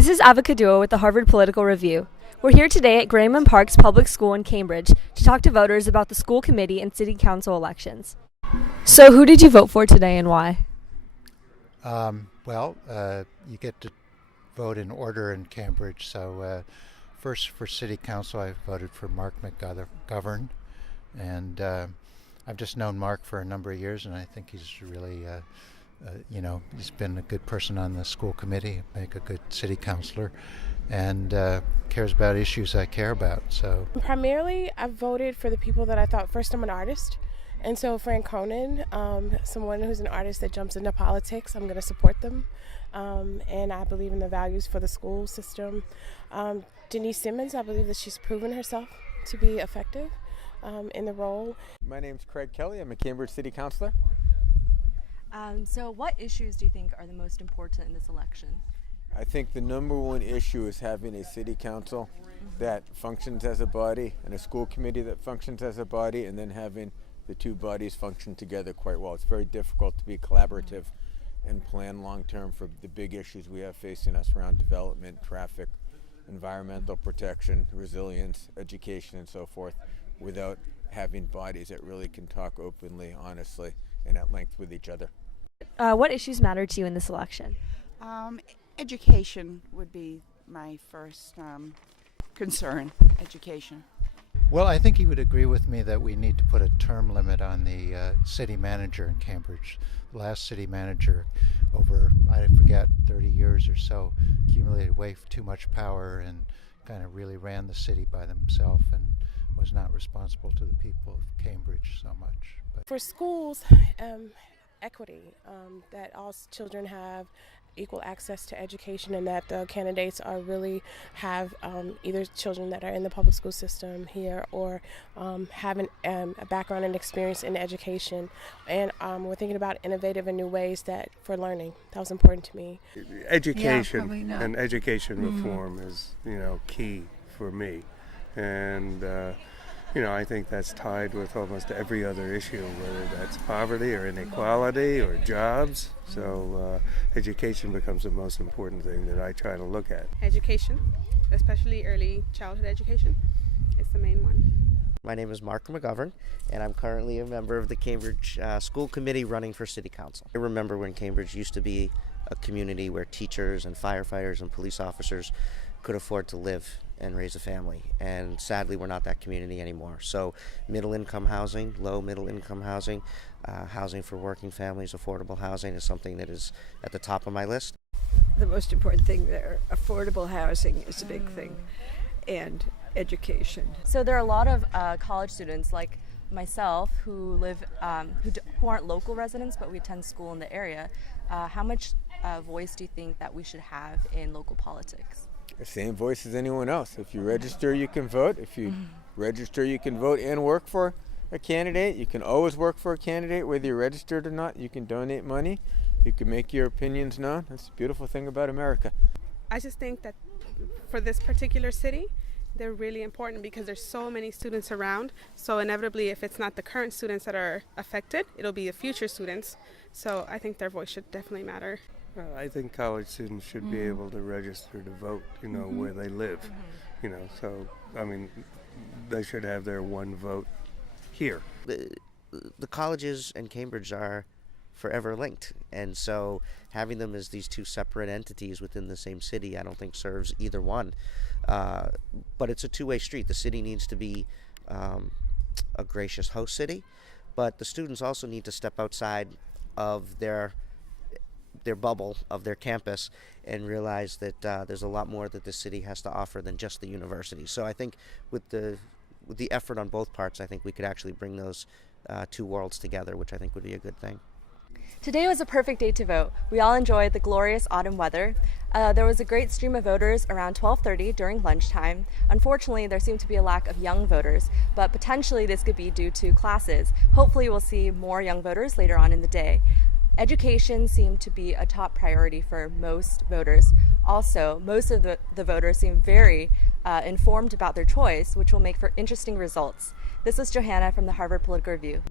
This is Avika with the Harvard Political Review. We're here today at Graham and Park's Public School in Cambridge to talk to voters about the school committee and city council elections. So who did you vote for today and why? You get to vote in order in Cambridge. So first for city council, I voted for Mark McGovern. And I've just known Mark for a number of years, and I think he's really he's been a good person on the school committee, make a good city councilor, and cares about issues I care about. So primarily, I voted for the people that I thought. First, I'm an artist, and so Frank Cronin, someone who's an artist that jumps into politics, I'm going to support them, and I believe in the values for the school system. Denise Simmons, I believe that she's proven herself to be effective in the role. My name's Craig Kelly. I'm a Cambridge City Councilor. So what issues do you think are the most important in this election? I think the number one issue is having a city council that functions as a body and a school committee that functions as a body, and then having the two bodies function together quite well. It's very difficult to be collaborative and plan long-term for the big issues we have facing us around development, traffic, environmental protection, resilience, education, and so forth, without having bodies that really can talk openly, honestly, and at length with each other. What issues matter to you in this election? Education would be my first concern, education. Well, I think he would agree with me that we need to put a term limit on the city manager in Cambridge. The last city manager, over, 30 years or so, accumulated way too much power and kind of really ran the city by themselves and was not responsible to the people of Cambridge so much. But for schools, equity, that all children have equal access to education, and that the candidates are really have either children that are in the public school system here or have a background and experience in education. And we're thinking about innovative and new ways for learning. That was important to me. Education and education reform is, key for me. And I think that's tied with almost every other issue, whether that's poverty or inequality or jobs. So education becomes the most important thing that I try to look at. Education, especially early childhood education, is the main one. My name is Mark McGovern, and I'm currently a member of the Cambridge School Committee running for City Council. I remember when Cambridge used to be a community where teachers and firefighters and police officers could afford to live and raise a family, and sadly we're not that community anymore. So middle-income housing, low middle-income housing, housing for working families, affordable housing is something that is at the top of my list. The most important thing there, affordable housing is a big thing, and education. So there are a lot of college students like myself who live, who aren't local residents, but we attend school in the area. How much voice do you think that we should have in local politics? The same voice as anyone else. If you register, you can vote. If you register, you can vote and work for a candidate. You can always work for a candidate, whether you're registered or not. You can donate money. You can make your opinions known. That's the beautiful thing about America. I just think that for this particular city, they're really important because there's so many students around. So inevitably, if it's not the current students that are affected, it'll be the future students. So I think their voice should definitely matter. I think college students should be able to register to vote, where they live. So, they should have their one vote here. The colleges and Cambridge are forever linked, and so having them as these two separate entities within the same city I don't think serves either one. But it's a two-way street. The city needs to be a gracious host city, but the students also need to step outside of their bubble of their campus and realize that there's a lot more that the city has to offer than just the university. So I think with the effort on both parts, I think we could actually bring those two worlds together, which I think would be a good thing. Today was a perfect day to vote. We all enjoyed the glorious autumn weather. There was a great stream of voters around 12:30 during lunchtime. Unfortunately, there seemed to be a lack of young voters, but potentially this could be due to classes. Hopefully we'll see more young voters later on in the day. Education seemed to be a top priority for most voters. Also, most of the voters seem very informed about their choice, which will make for interesting results. This was Johanna from the Harvard Political Review.